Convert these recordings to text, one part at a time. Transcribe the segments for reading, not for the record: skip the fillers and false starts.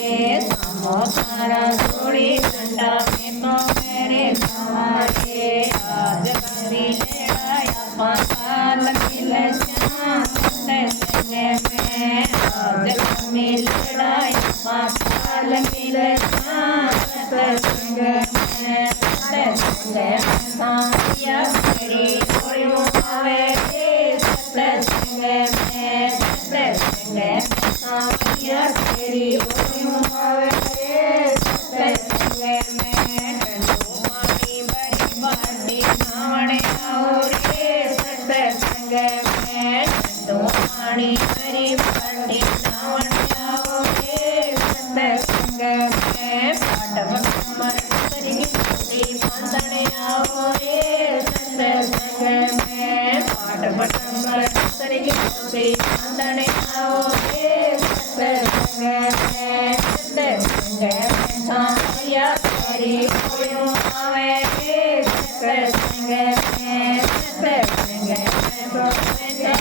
रे सामो तारा जोड़ी घंटा में तो मेरे सवारे आज करी लेड़ाया पाताल मिले श्याम संगे में आज कमी लेड़ाया पाताल मिले श्याम संग में सारिया करी कोयो आवे सत्संग में सारिया करी कोयो आवे सत्संग में तुम्हारी बड़ी बाटी सावणे आओ रे सत्संग में तुम्हारी बड़ी बाटी सावणे आओ रे सत्संग में पाठ करी पांदने आओ रे सत्संग में पाठ करी पांदने आओ रे सत्संग में सत्संग में सारिया करी कोयो आवे रे सत्संग में सत्संग में प्रोफेसर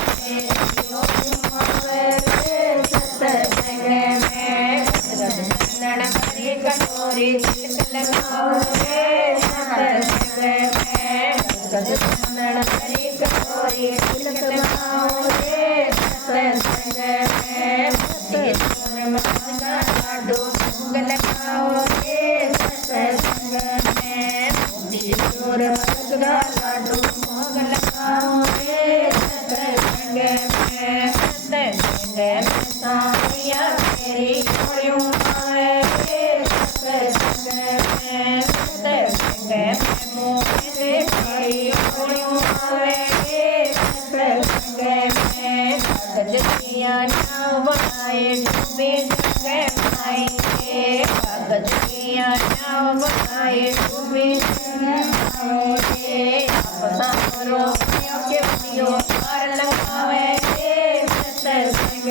कोयो आवे रे सत्संग में चंदन करी कटोरी तिलक लगाओ रे सत्संग में चंदन करी कटोरी तिलक लगाओ रे सत्संग में लाडू भोग लगाओ रे सत्संग में तिलूर लाडू भोग लगाओ रे सत्संग में सत्संग में सारिया तेरी कोयो आवे रे सत्संग में सत्संग में मोहे से कोई कोयो आवे रे सत्संग में भगत जिया नाव बनाए डूबे जग माई के भगत जिया नाव बनाए डूबे जग माई के अपना करो के पियो पार लगावे रे सत्संग